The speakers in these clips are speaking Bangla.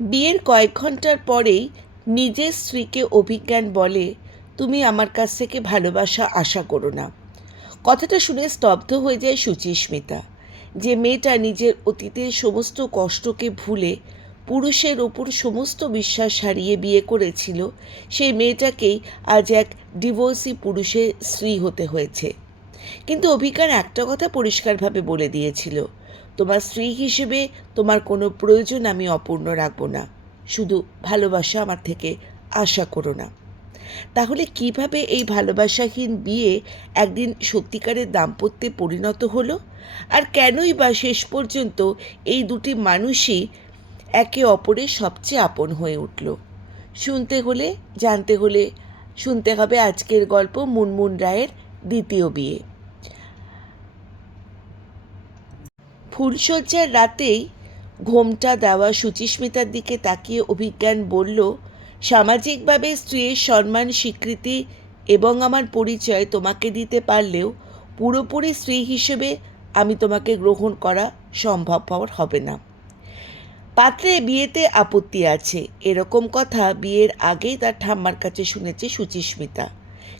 বিয়ের কয়েক ঘন্টার পরেই নিজের স্ত্রীকে অভিজ্ঞান বলে, তুমি আমার কাছ থেকে ভালোবাসা আশা করো না। কথাটা শুনে স্তব্ধ হয়ে যায় সুচিস্মিতা। যে মেয়েটা নিজের অতীতের সমস্ত কষ্টকে ভুলে পুরুষের ওপর সমস্ত বিশ্বাস হারিয়ে বিয়ে করেছিল, সেই মেয়েটাকেই আজ এক ডিভোর্সি পুরুষের স্ত্রী হতে হয়েছে। কিন্তু অভিজ্ঞান একটা কথা পরিষ্কারভাবে বলে দিয়েছিল, তোমার স্ত্রী হিসেবে তোমার কোনো প্রয়োজন আমি অপূর্ণ রাখবো না, শুধু ভালোবাসা আমার থেকে আশা করো না। তাহলে কিভাবে এই ভালোবাসাহীন বিয়ে একদিন সত্যিকারের দাম্পত্যে পরিণত হলো? আর কেনই বা শেষ পর্যন্ত এই দুটি মানুষই একে অপরের সবচেয়ে আপন হয়ে উঠল? শুনতে হলে, জানতে হলে শুনতে হবে আজকের গল্প মুনমুন রায়ের দ্বিতীয় বিয়ে। ফুলশয্যার রাতেই ঘোমটা দেওয়া সুচিস্মিতার দিকে তাকিয়ে অভিজ্ঞান বলল, সামাজিকভাবে স্ত্রীর সম্মান, স্বীকৃতি এবং আমার পরিচয় তোমাকে দিতে পারলেও পুরোপুরি স্ত্রী হিসেবে আমি তোমাকে গ্রহণ করা সম্ভবপর হবে না। পাত্রে বিয়েতে আপত্তি আছে, এরকম কথা বিয়ের আগেই তার ঠাম্মার কাছে শুনেছে সুচিস্মিতা,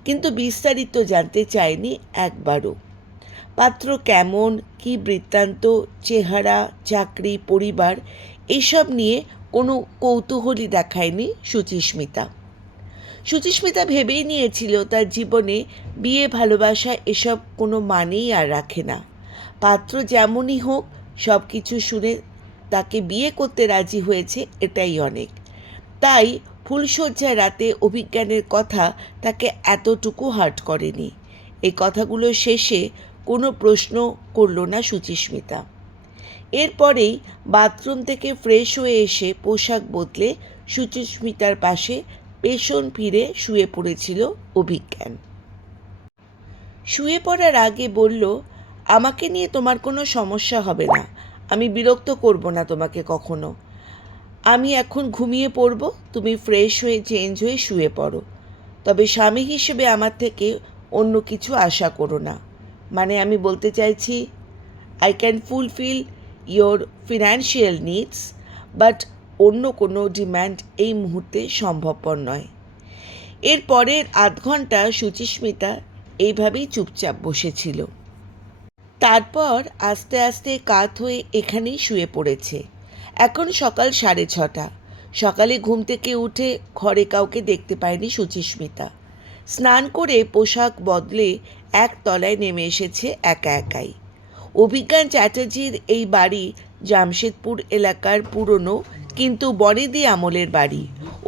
কিন্তু বিস্তারিত জানতে চায়নি একবারও। পাত্র কেমন, কি বৃত্তান্ত, চেহারা, চাকরি, পরিবার এইসব নিয়ে কোনো কৌতূহলই দেখায়নি সুচিস্মিতা। সুচিস্মিতা ভেবেই নিয়েছিল তার জীবনে বিয়ে, ভালোবাসা এসব কোনো মানেই আর রাখে না। পাত্র যেমনই হোক, সব কিছু শুনে তাকে বিয়ে করতে রাজি হয়েছে, এটাই অনেক। তাই ফুলশয্যার রাতে অভিজ্ঞানের কথা তাকে এতটুকু হার্ট করেনি। এই কথাগুলো শেষে কোনো প্রশ্ন করল না সুচিস্মিতা। এরপরেই বাথরুম থেকে ফ্রেশ হয়ে এসে পোশাক বদলে সুচিস্মিতার পাশে পেছন ফিরে শুয়ে পড়েছিল অভিজ্ঞান। শুয়ে পড়ার আগে বলল, আমাকে নিয়ে তোমার কোনো সমস্যা হবে না, আমি বিরক্ত করব না তোমাকে কখনো। আমি এখন ঘুমিয়ে পড়ব, তুমি ফ্রেশ হয়ে চেঞ্জ হয়ে শুয়ে পড়ো। তবে স্বামী হিসেবে আমার থেকে অন্য কিছু আশা করো না। মানে আমি বলতে চাইছি, I can fulfil your financial needs, but অন্য কোনো ডিম্যান্ড এই মুহূর্তে সম্ভবপর নয়। এর পরের আধ ঘন্টা সুচিস্মিতা এইভাবেই চুপচাপ বসেছিল। তারপর আস্তে আস্তে কাত হয়ে এখানেই শুয়ে পড়েছে। এখন সকাল 6:30। সকালে ঘুম থেকে উঠে ঘরে কাউকে দেখতে পায়নি সুচিস্মিতা। স্নান করে পোশাক বদলে একতলায় নেমে এসেছে একা একাই। অভিজ্ঞান চ্যাটার্জির এই বাড়ি জামশেদপুর এলাকার পুরনো কিন্তু বনেদি আমলের বাড়ি।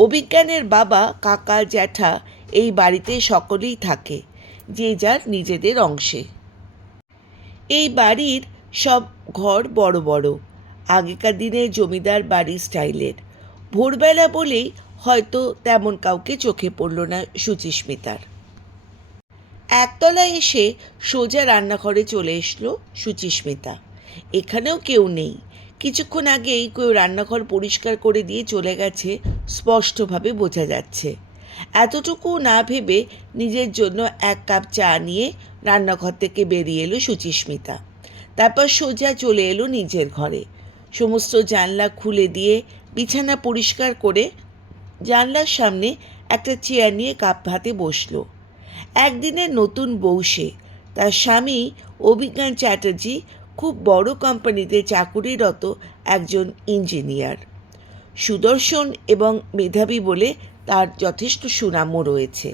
অভিজ্ঞানের বাবা, কাকা, জ্যাঠা এই বাড়িতে সকলেই থাকে, যে যার নিজেদের অংশে। এই বাড়ির সব ঘর বড় বড়, আগেকার দিনের জমিদার বাড়ি স্টাইলের। ভোরবেলা বলেই হয়তো তেমন কাউকে চোখে পড়ল না সুচিস্মিতার। একতলায় এসে সোজা রান্নাঘরে চলে এসলো সুচিস্মিতা। এখানেও কেউ নেই। কিছুক্ষণ আগেই কেউ রান্নাঘর পরিষ্কার করে দিয়ে চলে গেছে, স্পষ্টভাবে বোঝা যাচ্ছে। এতটুকু না ভেবে নিজের জন্য এক কাপ চা নিয়ে রান্নাঘর থেকে বেরিয়ে এলো সুচিস্মিতা। তারপর সোজা চলে এলো নিজের ঘরে। সমস্ত জানলা খুলে দিয়ে বিছানা পরিষ্কার করে জানলার সামনে একটা চেয়ার নিয়ে কাপ হাতে বসলো। একদিনের নতুন বউ সে। তার স্বামী অভিজ্ঞান চ্যাটার্জি খুব বড় কোম্পানিতে চাকুরিরত একজন ইঞ্জিনিয়ার। সুদর্শন এবং মেধাবী বলে তার যথেষ্ট সুনামও রয়েছে।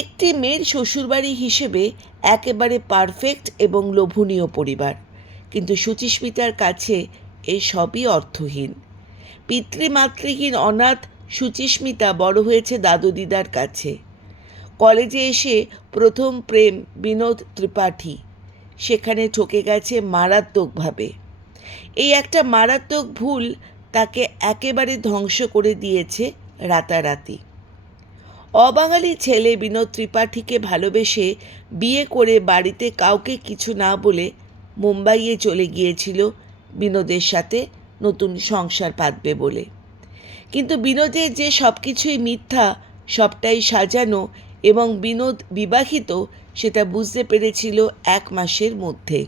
একটি মেয়ের শ্বশুরবাড়ি হিসেবে একেবারে পারফেক্ট এবং লোভনীয় পরিবার, কিন্তু সুচিস্মিতার কাছে এই সবই অর্থহীন। পিতৃমাতৃহীন অনাথ সুচিস্মিতা বড় হয়েছে দাদু দিদার কাছে। কলেজে এসে প্রথম প্রেম বিনোদ ত্রিপাঠী, সেখানে ঠকে গেছে মারাত্মকভাবে। এই একটা মারাত্মক ভুল তাকে একেবারে ধ্বংস করে দিয়েছে রাতারাতি। অবাঙালি ছেলে বিনোদ ত্রিপাঠীকে ভালোবেসে বিয়ে করে বাড়িতে কাউকে কিছু না বলে মুম্বাইয়ে চলে গিয়েছিল বিনোদের সাথে নতুন সংসার পাতবে বলে। কিন্তু বিনোদের যে সব কিছুই মিথ্যা, সবটাই সাজানো এবং বিনোদ বিবাহিত, সেটা বুঝতে পেরেছিল 1 মাসের মধ্যে।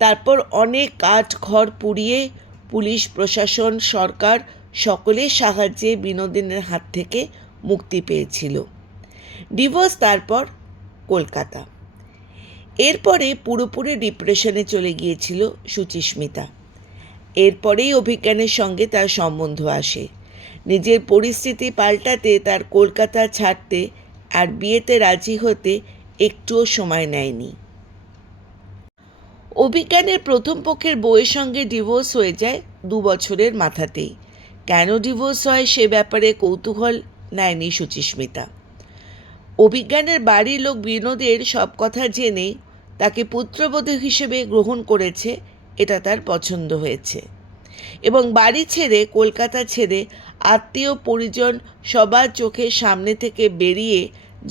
তারপর অনেক কাঠ খড় পুড়িয়ে পুলিশ প্রশাসন সরকার সকলের সাহায্যে বিনোদিনীর হাত থেকে মুক্তি পেয়েছিল। ডিভোর্স, তারপর কলকাতা। এরপরে পুরোপুরি ডিপ্রেশনে চলে গিয়েছিল সুচিস্মিতা। এরপরেই অভিজ্ঞানের সঙ্গে তার সম্বন্ধ আসে। নিজের পরিস্থিতি পাল্টাতে তার কলকাতা ছাড়তে আর বিয়েতে রাজি হতে একটুও সময় নেয়নি। অভিজ্ঞানের প্রথম পক্ষের বউয়ের সঙ্গে ডিভোর্স হয়ে যায় 2 বছরের মাথাতেই। কেন ডিভোর্স হয় সে ব্যাপারে কৌতূহল নেয়নি সুচিস্মিতা। অভিজ্ঞানের বাড়ির লোক বিনোদের সব কথা জেনেই তাকে পুত্রবধূ হিসেবে গ্রহণ করেছে, এটা তার পছন্দ হয়েছে এবং বাড়ি ছেড়ে, কলকাতা ছেড়ে আত্মীয় পরিজন সবার চোখের সামনে থেকে বেরিয়ে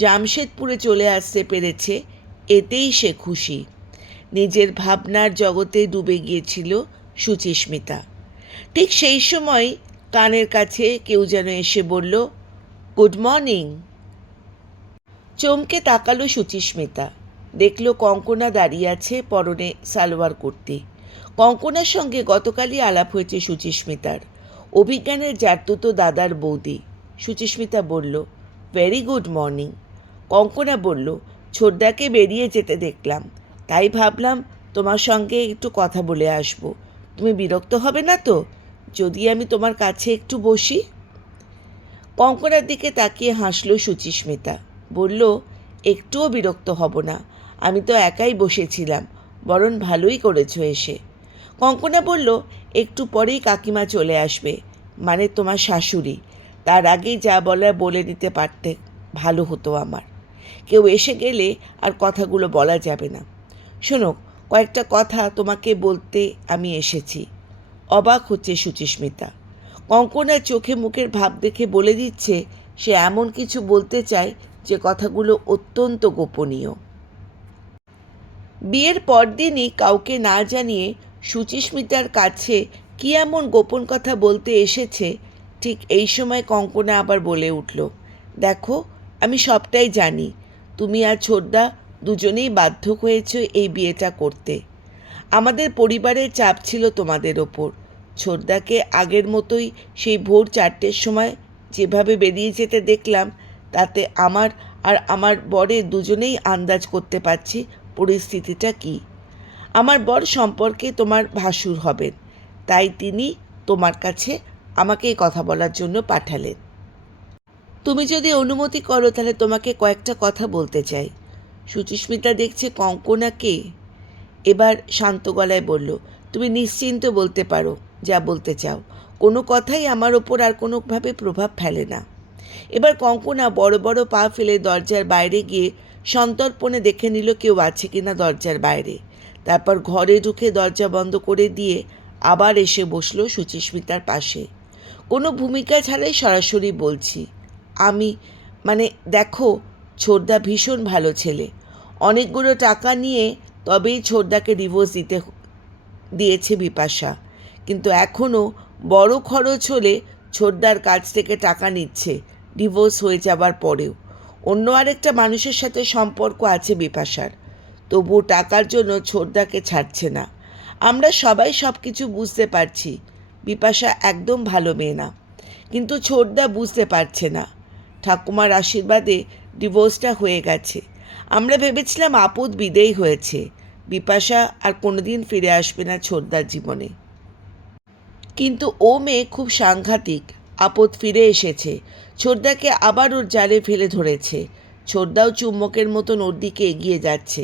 জামশেদপুরে চলে আসতে পেরেছে, এতেই সে খুশি। নিজের ভাবনার জগতে ডুবে গিয়েছিল সুচিস্মিতা। ঠিক সেই সময় কানের কাছে কেউ যেন এসে বলল, গুড মর্নিং। চমকে তাকালো সুচিস্মিতা। দেখল কঙ্কনা দাঁড়িয়ে আছে, পরনে সালোয়ার কুর্তি। কঙ্কনার সঙ্গে গতকালই আলাপ হয়েছে সুচিস্মিতার, অভিজ্ঞানের জাতুতো দাদার বৌদি। সুচিস্মিতা বলল, ভেরি গুড মর্নিং। কঙ্কনা বলল, ছোটদাকে বেরিয়ে যেতে দেখলাম, তাই ভাবলাম তোমার সঙ্গে একটু কথা বলে আসব। তুমি বিরক্ত হবে না তো যদি আমি তোমার কাছে একটু বসি? কঙ্কনার দিকে তাকিয়ে হাসল সুচিস্মিতা। বলল, একটুও বিরক্ত হব না, আমি তো একাই বসেছিলাম, বরং ভালোই করেছো এসে। কঙ্কনা বলল, একটু পরেই কাকিমা চলে আসবে, মানে তোমার শাশুড়ি। তার আগেই যা বলার বলে নিতে পারতে, ভালো হতো আমার। কেউ এসে গেলে আর কথাগুলো বলা যাবে না। শোনো, কয়েকটা কথা তোমাকে বলতে আমি এসেছি। অবাক হচ্ছে সুচিস্মিতা। কঙ্কনার চোখে মুখের ভাব দেখে বলে দিচ্ছে সে এমন কিছু বলতে চায় যে কথাগুলো অত্যন্ত গোপনীয়। বিয়ের পরদিনই কাউকে না জানিয়ে সুচিস্মিতার কাছে কী এমন গোপন কথা বলতে এসেছে, ঠিক এই সময় কঙ্কনা আবার বলে উঠল, দেখো, আমি সবটাই জানি। তুমি আর ছোটদা দুজনেই বাধ্য হয়েছ এই বিয়েটা করতে। আমাদের পরিবারের চাপ ছিল তোমাদের ওপর। ছোটদাকে আগের মতোই সেই ভোর 4টের সময় যেভাবে বেরিয়ে যেতে দেখলাম, তাতে আমার আর আমার বরের দুজনেই আন্দাজ করতে পারছি পরিস্থিতিটা কী। আমার বর সম্পর্কে তোমার ভাসুর হবেন, তাই তিনি তোমার কাছে আমাকে এই কথা বলার জন্য পাঠালেন। তুমি যদি অনুমতি করো তাহলে তোমাকে কয়েকটা কথা বলতে চাই। সুচিস্মিতা দেখছে কঙ্কনাকে, এবার শান্ত গলায় বলল, তুমি নিশ্চিন্ত বলতে পারো যা বলতে চাও, কোনো কথাই আমার ওপর আর কোনোভাবে প্রভাব ফেলে না। এবার কঙ্কনা বড় বড় পা ফেলে দরজার বাইরে গিয়ে সন্তর্পণে দেখে নিল কেউ আছে কিনা দরজার বাইরে। তারপর ঘরে ঢুকে দরজা বন্ধ করে দিয়ে আবার এসে বসলো সুচিস্মিতার পাশে। কোনো ভূমিকা ছাড়াই সরাসরি বলছি, দেখো, ছোটদা ভীষণ ভালো ছেলে। অনেকগুলো টাকা নিয়ে তবেই ছোটদাকে ডিভোর্স দিয়েছে বিপাশা, কিন্তু এখনও বড় খরচ হলে ছোটদার কাছ থেকে টাকা নিচ্ছে ডিভোর্স হয়ে যাবার পরেও। অন্য আরেকটা মানুষের সাথে সম্পর্ক আছে বিপাশার, তবুও টাকার জন্য ছোটদাকে ছাড়ছে না। আমরা সবাই সব কিছু বুঝতে পারছি, বিপাশা একদম ভালো মেয়ে না, কিন্তু ছোটদা বুঝতে পারছে না। ঠাকুমার আশীর্বাদে ডিভোর্সটা হয়ে গেছে। আমরা ভেবেছিলাম আপদ বিদেয় হয়েছে, বিপাশা আর কোনোদিন ফিরে আসবে না ছোটদার জীবনে। কিন্তু ও মেয়ে খুব সাংঘাতিক, আপদ ফিরে এসেছে, ছোটদাকে আবার ওর জালে ফেলে ধরেছে। ছোটদাও চুম্বকের মতন ওর দিকে এগিয়ে যাচ্ছে।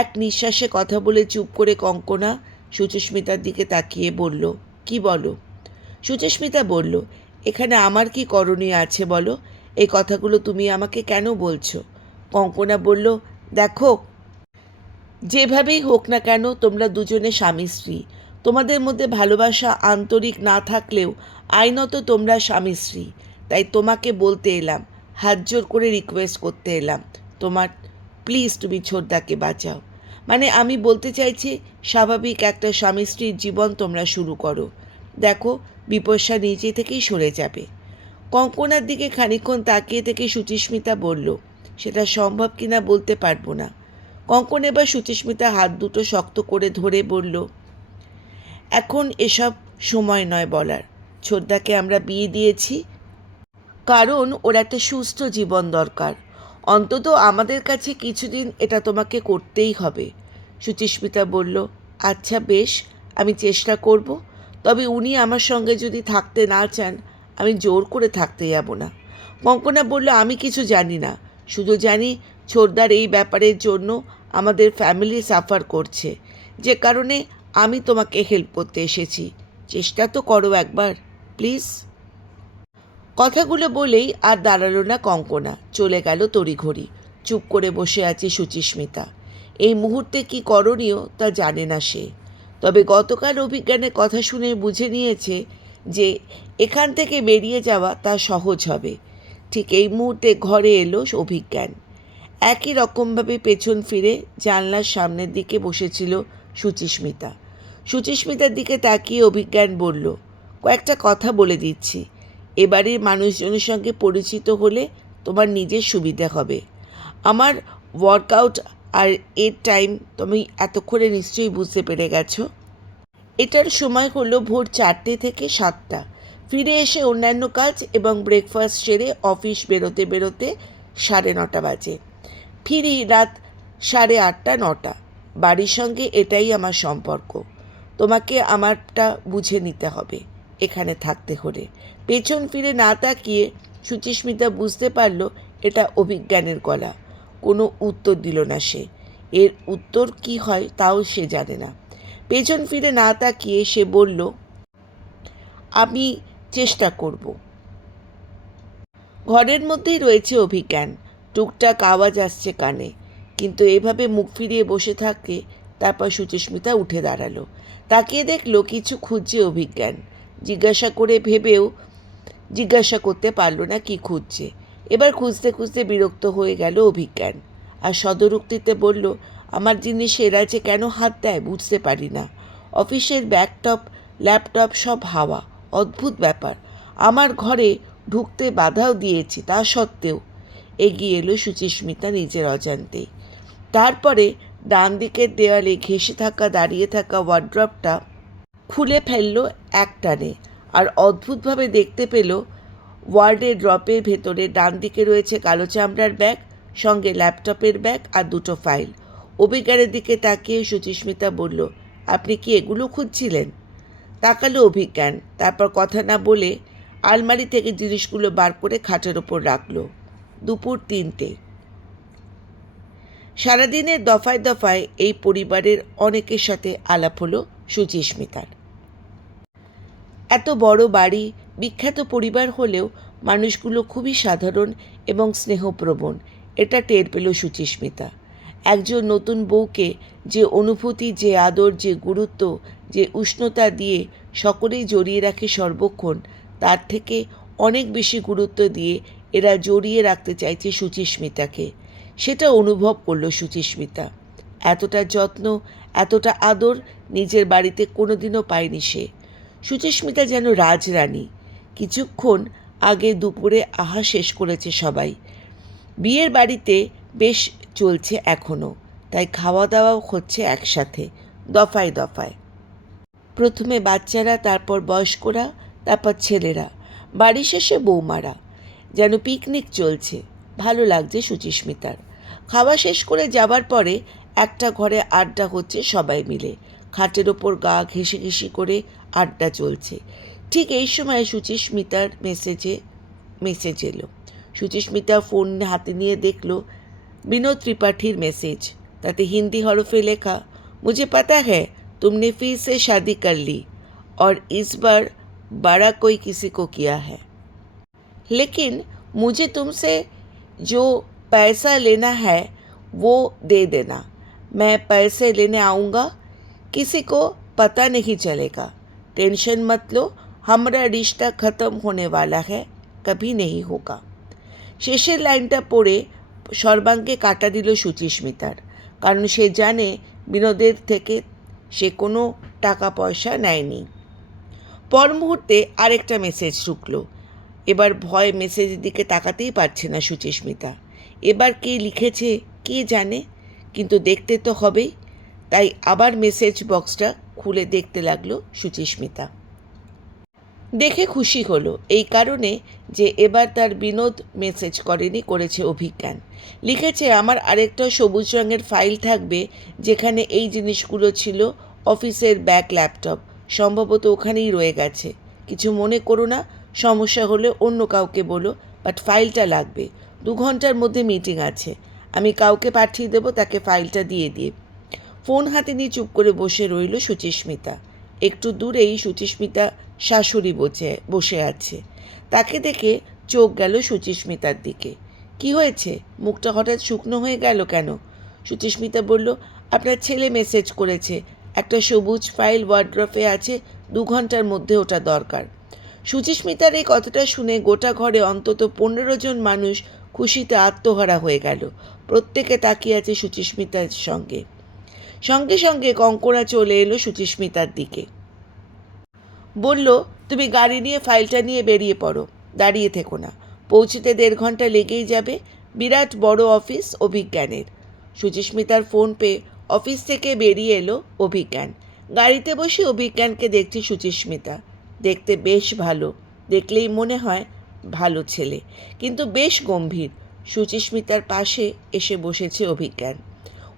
এক নিঃশ্বাসে কথা বলে চুপ করে কঙ্কনা সুচিস্মিতার দিকে তাকিয়ে বলল, কি বলো? সুচিস্মিতা বলল, এখানে আমার কি করণীয় আছে বলো? এই কথাগুলো তুমি আমাকে কেন বলছো? কঙ্কনা বলল, দেখো, যেভাবেই হোক না কেন তোমরা দুজনে স্বামী স্ত্রী। তোমাদের মধ্যে ভালোবাসা আন্তরিক না থাকলেও আইনত তোমরা স্বামী স্ত্রী। তাই তোমাকে বলতে এলাম, হাত জোর করে রিকোয়েস্ট করতে এলাম, প্লিজ তুমি ছোটদাকে বাঁচাও। আমি বলতে চাইছি, স্বাভাবিক একটা স্বামী স্ত্রীর জীবন তোমরা শুরু করো। দেখো, বিপস্যা নিজে থেকেই সরে যাবে। কঙ্কনার দিকে খানিকক্ষণ তাকিয়ে থেকে সুচিস্মিতা বলল, সেটা সম্ভব কিনা বলতে পারবো না। কঙ্কন এবার সুচিস্মিতা হাত দুটো শক্ত করে ধরে বলল, এখন এসব সময় নয় বলার। ছোটদাকে আমরা বিয়ে দিয়েছি কারণ ওর একটা সুস্থ জীবন দরকার। অন্তত আমাদের কাছে কিছুদিন এটা তোমাকে করতেই হবে। সুচিস্মিতা বলল, আচ্ছা বেশ, আমি চেষ্টা করব। তবে উনি আমার সঙ্গে যদি থাকতে না চান, আমি জোর করে থাকতে যাব না। কঙ্কনা বলল, আমি কিছু জানি না, শুধু জানি ছোটদার এই ব্যাপারের জন্য আমাদের ফ্যামিলি সাফার করছে, যে কারণে আমি তোমাকে হেল্প করতে এসেছি। চেষ্টা তো করো একবার, প্লিজ। কথাগুলো বলেই আর দাঁড়ালো না কঙ্কনা, চলে গেল তড়িঘড়ি। চুপ করে বসে আছে সুচিস্মিতা। এই মুহূর্তে কি করণীয় তা জানে না সে। তবে গতকাল অভিজ্ঞানের কথা শুনে বুঝে নিয়েছে যে এখান থেকে বেরিয়ে যাওয়া তা সহজ হবে। ঠিক এই মুহূর্তে ঘরে এলো অভিজ্ঞান। একই রকমভাবে পেছন ফিরে জানলার সামনের দিকে বসেছিল সুচিস্মিতা। সুচিস্মিতার দিকে তাকিয়ে অভিজ্ঞান বলল, কয়েকটা কথা বলে দিচ্ছি। এবারের মানুষজনের সঙ্গে পরিচিত হলে তোমার নিজের সুবিধা হবে। আমার ওয়ার্কআউট আর এর টাইম তুমি এতক্ষণে নিশ্চয়ই বুঝতে পেরে গেছো। এটার সময় হলো ভোর 4টে থেকে 7টা। ফিরে এসে অন্যান্য কাজ এবং ব্রেকফাস্ট সেরে অফিস বেরোতে বেরোতে 9:30 বাজে। ফিরি রাত 8:30 9টা। বাড়ির সঙ্গে এটাই আমার সম্পর্ক। তোমাকে আমারটা বুঝে নিতে হবে এখানে থাকতে হলে। পেছন ফিরে না তাকিয়ে সুচিস্মিতা বুঝতে পারল এটা অভিজ্ঞানের গলা। কোনো উত্তর দিল না সে। এর উত্তর কি হয় তাও সে জানে না। পেছন ফিরে না তাকিয়ে সে বলল, আমি চেষ্টা করব। ঘরের মধ্যেই রয়েছে অভিজ্ঞান। টুকটাক আওয়াজ আসছে কানে, কিন্তু এভাবে মুখ ফিরিয়ে বসে থাকে। তারপর সুচিস্মিতা উঠে দাঁড়ালো, তাকিয়ে দেখলো কিছু খুঁজছে অভিজ্ঞান। জিজ্ঞাসা করতে পারল না কি খুঁজছে। এবার খুঁজতে খুঁজতে বিরক্ত হয়ে গেল অভিজ্ঞান, আর সদরুক্তিতে বলল, আমার জিনিসের আছে কেন হাত দেয় বুঝতে পারি না। অফিসের ব্যাগটপ ল্যাপটপ সব হাওয়া, অদ্ভুত ব্যাপার। আমার ঘরে ঢুকতে বাধাও দিয়েছি, তা সত্ত্বেও। এগিয়ে এলো সুচিস্মিতা নিজের অজান্তেই। তারপরে ডান দিকের দেওয়ালে ঘেঁষে দাঁড়িয়ে থাকা ওয়ার্ড্রপটা খুলে ফেলল একটানে, আর অদ্ভুতভাবে দেখতে পেল ওয়ার্ডের ড্রপের ভেতরে ডান দিকে রয়েছে কালো চামড়ার ব্যাগ, সঙ্গে ল্যাপটপের ব্যাগ আর দুটো ফাইল। অভিজ্ঞানের দিকে তাকিয়ে সুচিস্মিতা বলল, আপনি কি এগুলো খুঁজছিলেন? তাকালো অভিজ্ঞান, তারপর কথা না বলে আলমারি থেকে জিনিসগুলো বার করে খাটের ওপর রাখল। দুপুর 3টে। সারাদিনের দফায় দফায় এই পরিবারের অনেকের সাথে আলাপ হলো সুচিস্মিতার। এত বড় বাড়ি, বিখ্যাত পরিবার হলেও মানুষগুলো খুবই সাধারণ এবং স্নেহপ্রবণ, এটা টের পেল সুচিস্মিতা। একজন নতুন বউকে যে অনুভূতি, যে আদর, যে গুরুত্ব, যে উষ্ণতা দিয়ে সকলেই জড়িয়ে রাখে সর্বক্ষণ, তার থেকে অনেক বেশি গুরুত্ব দিয়ে এরা জড়িয়ে রাখতে চাইছে সুচিস্মিতাকে। সেটা অনুভব করলো সুচিস্মিতা। এতটা যত্ন, এতটা আদর নিজের বাড়িতে কোনোদিনও পায়নি সে। সুচিস্মিতা যেন রাজরানী। কিছুক্ষণ আগে দুপুরে আহার শেষ করেছে সবাই। বিয়ের বাড়িতে বেশ চলছে এখনও, তাই খাওয়া দাওয়াও হচ্ছে একসাথে, দফায় দফায়। প্রথমে বাচ্চারা, তারপর বয়স্করা, তারপর ছেলেরা, বাড়ি শেষে বৌমারা। যেন পিকনিক চলছে। ভালো লাগছে সুচিস্মিতার। খাওয়া শেষ করে যাবার পরে একটা ঘরে আড্ডা হচ্ছে সবাই মিলে। খাটের ওপর গা ঘেঁষে ঘেঁষি করে আড্ডা চলছে। ঠিক এই সময় সুচিস্মিতার মেসেজ এলো। সুচিস্মিতা ফোন হাতে নিয়ে দেখল বিনোদ ত্রিপাঠীর মেসেজ। তাতে হিন্দি হরফে লেখা, मुझे पता है तुमने फिर से शादी कर ली और इस बार बड़ा कोई किसी को किया है, लेकिन मुझे तुमसे जो पैसा लेना है वो दे देना। मैं पैसे लेने आऊँगा, किसी को पता नहीं चलेगा। टेंशन मत लो, हमारा रिश्ता ख़त्म होने वाला है, कभी नहीं होगा। শেষের লাইনটা পড়ে সর্বাঙ্গে কাটা দিল সুচিস্মিতার, কারণ সে জানে বিনোদের থেকে সে কোনো টাকা পয়সা নেয়নি। পর মুহূর্তে আরেকটা মেসেজ ঢুকলো। এবার ভয় মেসেজের দিকে তাকাতেই পারছে না সুচিস্মিতা। এবার কে লিখেছে কে জানে, কিন্তু দেখতে তো হবেই। তাই আবার মেসেজ বক্সটা খুলে দেখতে লাগলো সুচিস্মিতা। দেখে খুশি হলো এই কারণে যে এবার তার বিনোদ মেসেজ করেনি, করেছে অভিজ্ঞান। লিখেছে, আমার আরেকটা সবুজ রঙের ফাইল থাকবে যেখানে এই জিনিসগুলো ছিল, অফিসের ব্যাগ, ল্যাপটপ সম্ভবত ওখানেই রয়ে গেছে। কিছু মনে করো না, সমস্যা হলে অন্য কাউকে বলো, বাট ফাইলটা লাগবে। 2 ঘন্টার মধ্যে মিটিং আছে, আমি কাউকে পাঠিয়ে দেবো, তাকে ফাইলটা দিয়ে দিয়ে। ফোন হাতে নিয়ে চুপ করে বসে রইল সুচিস্মিতা। একটু দূরেই সুচিস্মিতা শাশুড়ি বসে আছে। তাকে দেখে চোখ গেল সুচিস্মিতার দিকে। কি হয়েছে, মুখটা হঠাৎ শুকনো হয়ে গেল কেন? সুচিস্মিতা বলল, আপনার ছেলে মেসেজ করেছে, একটা সবুজ ফাইল ওয়ার্ড্রফে আছে, 2 ঘন্টার মধ্যে ওটা দরকার। সুচিস্মিতার এই কথাটা শুনে গোটা ঘরে অন্তত 15 জন মানুষ খুশিতে আত্মহারা হয়ে গেল। প্রত্যেকে তাকিয়ে আছে সুচিস্মিতার সঙ্গে। সঙ্গে সঙ্গে কঙ্কনা চলে এলো সুচিস্মিতার দিকে। বলল, তুমি গাড়ি নিয়ে ফাইলটা নিয়ে বেরিয়ে পড়ো, দাঁড়িয়ে থেকো না। পৌঁছতে 1.5 ঘন্টা লেগেই যাবে। বিরাট বড় অফিস অভিজ্ঞানের। সুচিস্মিতার ফোন পেয়ে অফিস থেকে বেরিয়ে এলো অভিজ্ঞান। গাড়িতে বসে অভিজ্ঞানকে দেখছে সুচিস্মিতা। দেখতে বেশ ভালো, দেখলেই মনে হয় ভালো ছেলে, কিন্তু বেশ গম্ভীর। সুচিস্মিতার পাশে এসে বসেছে অভিজ্ঞান।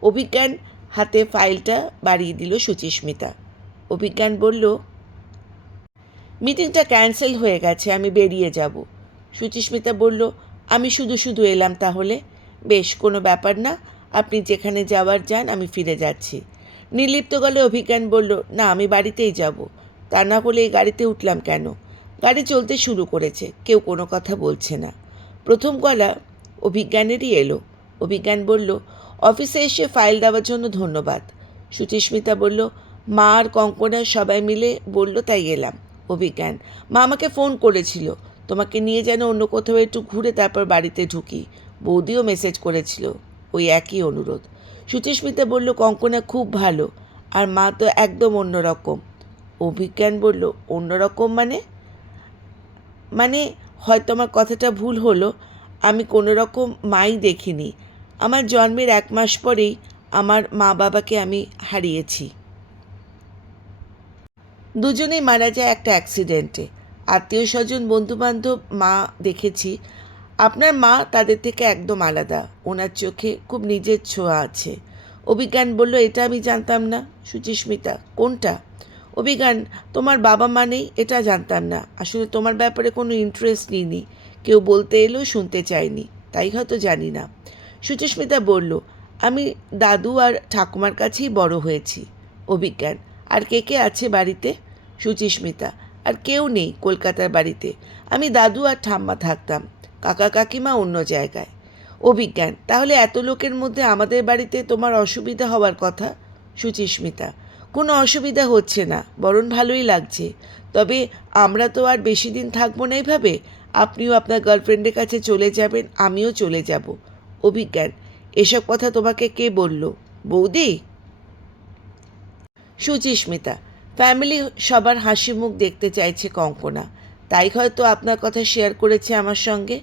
অভিজ্ঞান হাতে ফাইলটা বাড়িয়ে দিল সুচিস্মিতা। অভিজ্ঞান বলল, মিটিংটা ক্যান্সেল হয়ে গেছে, আমি বেরিয়ে যাব। সুচিস্মিতা বলল, আমি শুধু শুধু এলাম তাহলে? বেশ, কোনো ব্যাপার না, আপনি যেখানে যাওয়ার যান, আমি ফিরে যাচ্ছি। নির্লিপ্ত গলে অভিজ্ঞান বলল, না, আমি বাড়িতেই যাব। তা না হলে এই গাড়িতে উঠলাম কেন? গাড়ি চলতে শুরু করেছে, কেউ কোনো কথা বলছে না। প্রথম গলা অভিজ্ঞানেরই এলো। অভিজ্ঞান বলল, অফিসে এসে ফাইল দেওয়ার জন্য ধন্যবাদ। সুচিস্মিতা বলল, মা আর কঙ্কনা সবাই মিলে বলল তাই এলাম। অভিজ্ঞান, মা আমাকে ফোন করেছিল, তোমাকে নিয়ে যেন অন্য কোথাও একটু ঘুরে তারপর বাড়িতে ঢুকি। বৌদিও মেসেজ করেছিল, ওই একই অনুরোধ। সুচিস্মিতা বলল, কঙ্কনা খুব ভালো, আর মা তো একদম অন্যরকম। অভিজ্ঞান বলল, অন্যরকম মানে? মানে হয়তো আমার কথাটা ভুল হলো, আমি কোনো রকম মাই দেখিনি। আমার জন্মের 1 মাস পরেই আমার মা বাবাকে আমি হারিয়েছি। দুজনেই মারা যায় একটা অ্যাক্সিডেন্টে। আত্মীয় স্বজন, বন্ধুবান্ধব, মা দেখেছি। আপনার মা তাদের থেকে একদম আলাদা, ওনার চোখে খুব নিজের ছোঁয়া আছে। অভিজ্ঞান বলল, এটা আমি জানতাম না। সুচিস্মিতা, কোনটা? অভিজ্ঞান, তোমার বাবা মা নেই, এটা জানতাম না। আসলে তোমার ব্যাপারে কোনো ইন্টারেস্ট নিইনি, কেউ বলতে এলেও শুনতে চাইনি, তাই হয়তো জানি না। সুচিস্মিতা বলল, আমি দাদু আর ঠাকুমার কাছেই বড় হয়েছি। অভিজ্ঞান, আর কে কে আছে বাড়িতে? সুচিস্মিতা, আর কেউ নেই কলকাতার বাড়িতে, আমি দাদু আর ঠাম্মা থাকতাম, কাকা কাকিমা অন্য জায়গায়। অভিজ্ঞান, তাহলে এত লোকের মধ্যে আমাদের বাড়িতে তোমার অসুবিধা হওয়ার কথা? সুচিস্মিতা, কোনো অসুবিধা হচ্ছে না, বরং ভালোই লাগছে। তবে আমরা তো আর বেশি দিন থাকবো না এভাবে। আপনিও আপনার গার্লফ্রেন্ডের কাছে চলে যাবেন, আমিও চলে যাব। অভিজ্ঞান, এসব কথা তোমাকে কে বলল? বৌদি? সুচিস্মিতা, ফ্যামিলি সবার হাসি মুখ দেখতে চাইছে কঙ্কনা, তাই হয়তো আপনার কথা শেয়ার করেছে আমার সঙ্গে।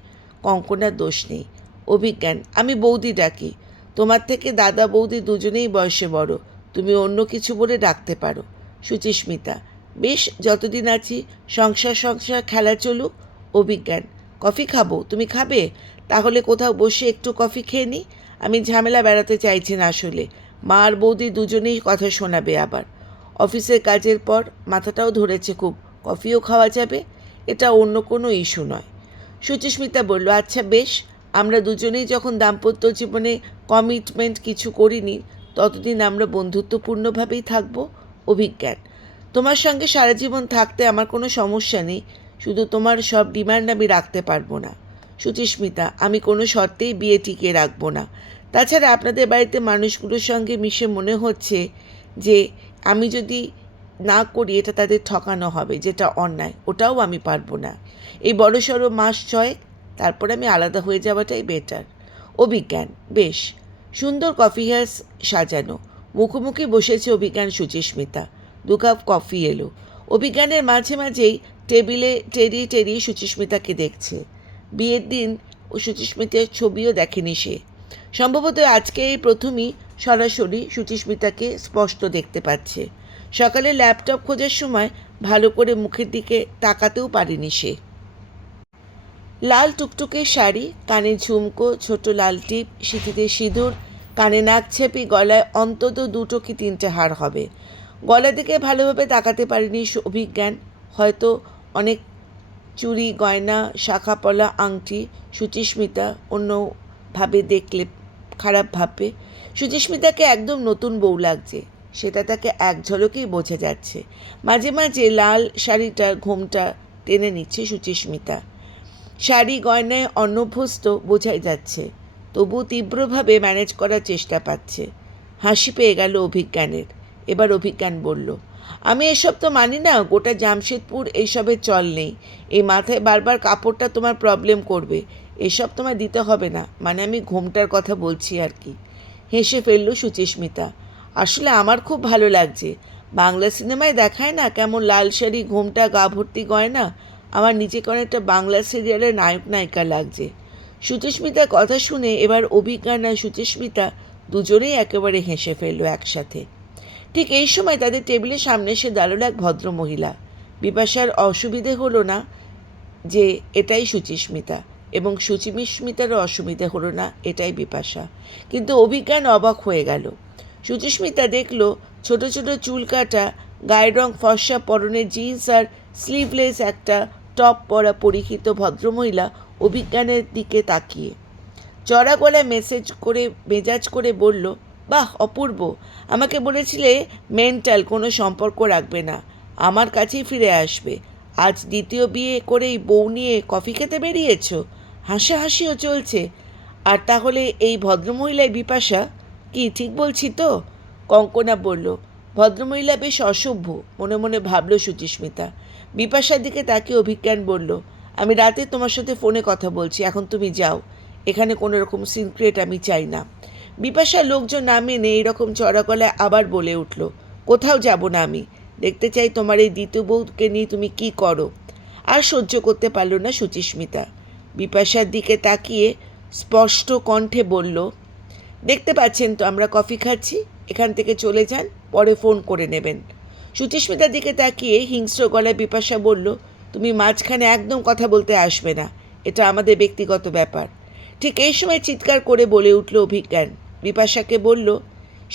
কঙ্কনার দোষ নেই। অভিজ্ঞান, আমি বৌদি ডাকি। তোমার থেকে দাদা বৌদি দুজনেই বয়সে বড়, তুমি অন্য কিছু বলে ডাকতে পারো। সুচিস্মিতা, বেশ, যতদিন আছি সংসার সংসার খেলা চলুক। অভিজ্ঞান, কফি খাবো, তুমি খাবে? তাহলে কোথাও বসে একটু কফি খেয়ে নিই। আমি ঝামেলা বেড়াতে চাইছি না আসলে। মা আর বৌদি দুজনেই কথা শোনাবে আবার। অফিসের কাজের পর মাথাটাও ধরেছে খুব, কফিও খাওয়া যাবে, এটা অন্য কোনো ইস্যু নয়। সুচিস্মিতা বলল, আচ্ছা বেশ, আমরা দুজনেই যখন দাম্পত্য জীবনে কমিটমেন্ট কিছু করিনি, ততদিন আমরা বন্ধুত্বপূর্ণভাবেই থাকবো। অভিজ্ঞান, তোমার সঙ্গে সারা জীবন থাকতে আমার কোনো সমস্যা নেই, শুধু তোমার সব ডিমান্ড আমি রাখতে পারবো না। সুচিস্মিতা, আমি কোনো শর্তেই বিয়ে টিকিয়ে রাখবো না। তাছাড়া আপনাদের বাড়িতে মানুষগুলোর সঙ্গে মিশে মনে হচ্ছে যে আমি যদি না করি এটা তাদের ঠকানো হবে, যেটা অন্যায়, ওটাও আমি পারবো না। এই বড়সড় মাস 6 তারপর আমি আলাদা হয়ে যাওয়াটাই বেটার। অভিজ্ঞান, বেশ। সুন্দর কফি হাউস সাজানো, মুখোমুখি বসেছে অভিজ্ঞান সুচিস্মিতা। 2 কাপ কফি এলো। অভিজ্ঞানের মাঝে মাঝেই টেবিলে টেরিয়ে টেরিয়ে সুচিস্মিতাকে দেখছে। বিয়ের দিন ও সুচিস্মিতার ছবিও দেখেনি সে। সম্ভবত আজকে এই প্রথমই সরাসরি সুচিস্মিতাকে স্পষ্ট দেখতে পাচ্ছে। সকালে ল্যাপটপ খোঁজার সময় ভালো করে মুখের দিকে তাকাতেও পারেনি সে। লাল টুকটুকে শাড়ি, কানে ঝুমকো, ছোট লাল টিপ, সিঁথিতে সিঁদুর, কানে নাকছাপি, গলায় অন্তত 2 কি 3টে হার হবে। গলা দিকে ভালোভাবে তাকাতে পারেনি অভিজ্ঞান। হয়তো অনেক চুড়ি, গয়না, শাখা পলা, আংটি। সুচিস্মিতা অন্যভাবে দেখলে খারাপ ভাববে। সুচিস্মিতাকে একদম নতুন বউ লাগছে, সেটা তাকে এক ঝলকেই বোঝা যাচ্ছে। মাঝে মাঝে লাল শাড়িটার ঘোমটা টেনে নিচ্ছে সুচিস্মিতা। শাড়ি গয়নায় অনভ্যস্ত বোঝাই যাচ্ছে, তবু তীব্রভাবে ম্যানেজ করার চেষ্টা পাচ্ছে। হাসি পেয়ে গেল অভিজ্ঞানের। এবার অভিজ্ঞান বলল, আমি এসব তো মানি না, গোটা জামশেদপুর এইসবের চল নেই। এই মাথায় বারবার কাপড়টা তোমার প্রবলেম করবে, এসব তোমায় দিতে হবে না, মানে আমি ঘোমটার কথা বলছি আর কি। হেসে ফেলল সুচিস্মিতা। আসলে আমার খুব ভালো লাগছে। বাংলা সিনেমায় দেখায় না কেমন লাল শাড়ি, ঘোমটা, গা ভর্তি গয়না, আমার নিজেকে অনেকটা বাংলা সিরিয়ালের নায়ক নায়িকা লাগছে। সুচিস্মিতার কথা শুনে এবার অভিজ্ঞান আর সুচিস্মিতা দুজনেই একেবারে হেসে ফেলল একসাথে। ঠিক এই সময় তাদের টেবিলের সামনে এসে দাঁড়ালো এক ভদ্রমহিলা। বিপাশার অসুবিধে হলো না যে এটাই সুচিস্মিতা, এবং সুচিস্মিতারও অসুবিধে হলো না এটাই বিপাশা। কিন্তু অভিজ্ঞান অবাক হয়ে গেল। সুচিস্মিতা দেখল ছোট ছোট চুল কাটা, গায়ের রং ফর্সা, পরনে জিন্স আর স্লিভলেস একটা টপ পরা পরিহিত ভদ্রমহিলা অভিজ্ঞানের দিকে তাকিয়ে চড়া গলায় মেজাজ করে বলল, বাহ অপূর্ব, আমাকে বলেছিলে মেন্টাল, কোনো সম্পর্ক রাখবে না, আমার কাছেই ফিরে আসবে। আজ দ্বিতীয় বিয়ে করেই বউ নিয়ে কফি খেতে বেরিয়েছ? হাসাহাসিও চলছে। আর তাহলে এই ভদ্রমহিলাই বিপাশা? কি ঠিক বলছি তো? কঙ্কনা বলল। ভদ্রমহিলা বেশ অসভ্য, মনে মনে ভাবল সুচিস্মিতা। বিপাশার দিকে তাকিয়ে অভিজ্ঞান বলল, আমি রাতে তোমার সাথে ফোনে কথা বলছি, এখন তুমি যাও, এখানে কোনো রকম সিক্রেট আমি চাই না। বিপাশার লোকজন না মেনে এইরকম চড়া গলায় আবার বলে উঠল, কোথাও যাব না আমি, দেখতে চাই তোমার এই দ্বিতীয় বউকে নিয়ে তুমি কি করো। আর সহ্য করতে পারল না সুচিস্মিতা। বিপাশার দিকে তাকিয়ে স্পষ্ট কণ্ঠে বলল, দেখতে পাচ্ছেন তো আমরা কফি খাচ্ছি, এখান থেকে চলে যান, পরে ফোন করে নেবেন। সুচিস্মিতার দিকে তাকিয়ে হিংস্র গলায় বিপাশা বলল, তুমি মাঝখানে একদম কথা বলতে আসবে না, এটা আমাদের ব্যক্তিগত ব্যাপার। ঠিক এই সময় চিৎকার করে বলে উঠল অভিজ্ঞান। বিপাশাকে বলল,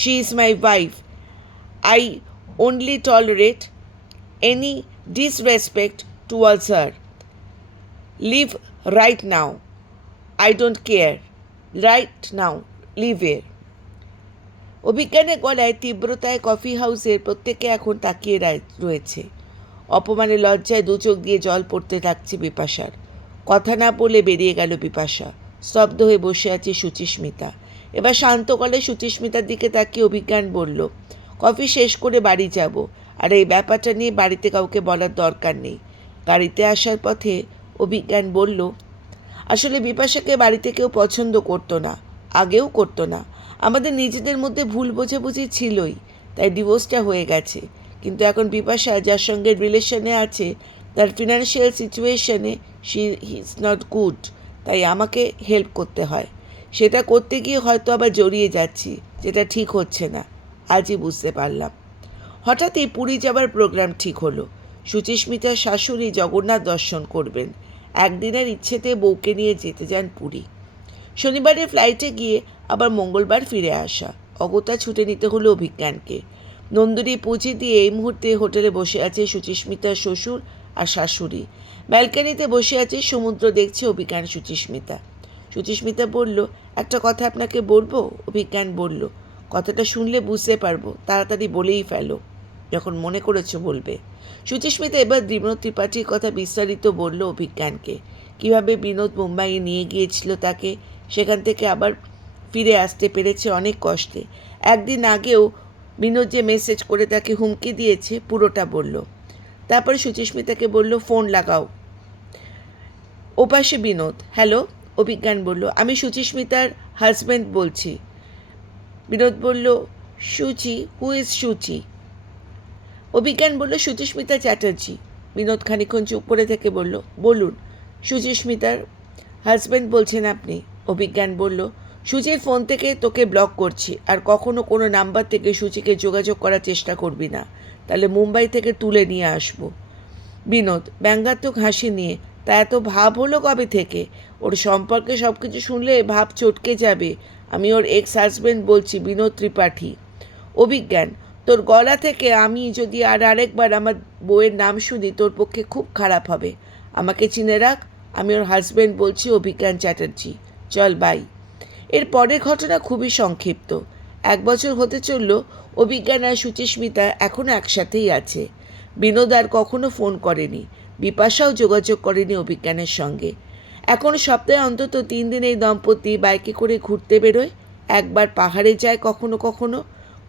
she is my wife, I only tolerate any disrespect towards her. Leave right now. I don't care. Right now. Leave here. অভিজ্ঞানের গলায় তীব্রতায় কফি হাউসের প্রত্যেকে এখন তাকিয়ে রয়েছে। অপমানে লজ্জায় 2 চোখ দিয়ে জল পড়তে থাকছে বিপাশার। কথা না বলে বেরিয়ে গেল বিপাশা। স্তব্ধ হয়ে বসে আছে সুচিস্মিতা। এবার শান্ত গলায় সুচিস্মিতার দিকে তাকিয়ে অভিজ্ঞান বলল, কফি শেষ করে বাড়ি যাব, আর এই ব্যাপারটা নিয়ে বাড়িতে কাউকে বলার দরকার নেই। গাড়িতে আসার পথে অভিজ্ঞান বলল, আসলে বিপাশাকে বাড়িতে কেউ পছন্দ করতো না, আগেও করতো না। আমাদের নিজেদের মধ্যে ভুল বোঝাবুঝি ছিলই, তাই ডিভোর্সটা হয়ে গেছে। কিন্তু এখন বিপাশা যার সঙ্গে রিলেশনে আছে তার ফিনান্সিয়াল সিচুয়েশনে শি ইজ নট গুড, তাই আমাকে হেল্প করতে হয়। সেটা করতে গিয়ে হয়তো আবার জড়িয়ে যাচ্ছি, যেটা ঠিক হচ্ছে না। আজই বুঝতে পারলাম। হঠাৎই পুরী যাবার প্রোগ্রাম ঠিক হলো। সুচিস্মিতার শাশুড়ি জগন্নাথ দর্শন করবেন। একদিনের ইচ্ছেতে বউকে নিয়ে যেতে যান পুরী। শনিবারের ফ্লাইটে গিয়ে আবার মঙ্গলবার ফিরে আসা। অগত্যা ছুটে নিতে হলো অভিজ্ঞানকে। নন্দুরি পৌঁছে দিয়ে এই মুহূর্তে হোটেলে বসে আছে সুচিস্মিতার শ্বশুর আর শাশুড়ি। ব্যালকনিতে বসে আছে সমুদ্র দেখছে অভিজ্ঞান সুচিস্মিতা। সুচিস্মিতা বলল, একটা কথা আপনাকে বলবো? অভিজ্ঞান বলল, কথাটা শুনলে বুঝতে পারবো, তাড়াতাড়ি বলেই ফেলো, যখন মনে করেছো বলবে। সুচিস্মিতা এবার বিনোদ ত্রিপাঠীর কথা বিস্তারিত বলল অভিজ্ঞানকে। কীভাবে বিনোদ মুম্বাইয়ে নিয়ে গিয়েছিল তাকে, সেখান থেকে আবার ফিরে আসতে পেরেছে অনেক কষ্টে। একদিন আগেও বিনোদ যে মেসেজ করে তাকে হুমকি দিয়েছে, পুরোটা বলল। তারপরে সুচিস্মিতাকে বলল, ফোন লাগাও। ওপাশে বিনোদ। হ্যালো। অভিজ্ঞান বলল, আমি সুচিস্মিতার হাজব্যান্ড বলছি। বিনোদ বলল, সুচি? হু ইজ সুচি? অভিজ্ঞান বলল, সুচিস্মিতা চ্যাটার্জি। বিনোদ খানিক্ষণ চুপ করে থেকে বলল, বলুন, সুচিস্মিতার হাজব্যান্ড বলছেন আপনি? অভিজ্ঞান বলল, সুচির ফোন থেকে তোকে ব্লক করছি, আর কখনো কোনো নাম্বার থেকে সুচিকে যোগাযোগ করার চেষ্টা করবি না, তাহলে মুম্বাই থেকে তুলে নিয়ে আসবো। বিনোদ ব্যঙ্গাত্মক হাসি নিয়ে, তা এত ভাব হলো কবে থেকে? ওর সম্পর্কে সব কিছু শুনলে ভাব চটকে যাবে। আমি ওর এক্স হাজব্যান্ড বলছি, বিনোদ ত্রিপাঠী। অভিজ্ঞান, তোর গলা থেকে আমি যদি আরেকবার আমার বউয়ের নাম শুনি তোর পক্ষে খুব খারাপ হবে। আমাকে চিনে রাখ, আমি ওর হাজব্যান্ড বলছি, অভিজ্ঞান চ্যাটার্জি। চল বাই। এর পরের ঘটনা খুবই সংক্ষিপ্ত। 1 বছর হতে চলল, অভিজ্ঞান আর সুচিস্মিতা এখনও একসাথেই আছে। বিনোদ আর কখনো ফোন করেনি, বিপাশাও যোগাযোগ করেনি অভিজ্ঞানের সঙ্গে। এখন সপ্তাহে অন্তত 3 দিন এই দম্পতি বাইকে করে ঘুরতে বেরোয়। একবার পাহাড়ে যায় কখনো কখনো।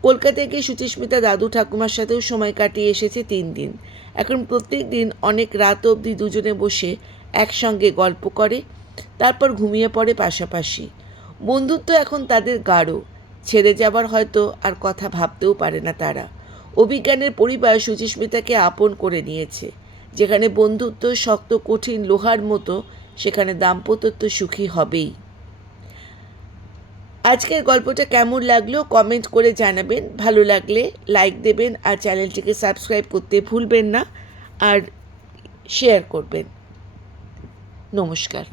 কলকাতায় গিয়ে সুচিস্মিতা দাদু ঠাকুমার সাথেও সময় কাটিয়ে এসেছে 3 দিন। এখন প্রত্যেক দিন অনেক রাত অবধি দুজনে বসে একসঙ্গে গল্প করে, তারপর ঘুমিয়ে পড়ে পাশাপাশি। বন্ধুত্ব এখন তাদের গাঢ়, ছেড়ে যাবার হয়তো আর কথা ভাবতেও পারে না তারা। অভিজ্ঞানের পরিবার সুচিস্মিতাকে আপন করে নিয়েছে। যেখানে বন্ধুত্ব শক্ত কঠিন লোহার মতো, সেখানে দাম্পত্য সুখী হবেই। আজকের গল্পটা কেমন লাগলো কমেন্ট করে জানাবেন। ভালো লাগলে লাইক দেবেন, আর চ্যানেলটিকে সাবস্ক্রাইব করতে ভুলবেন না, আর শেয়ার করবেন। নমস্কার।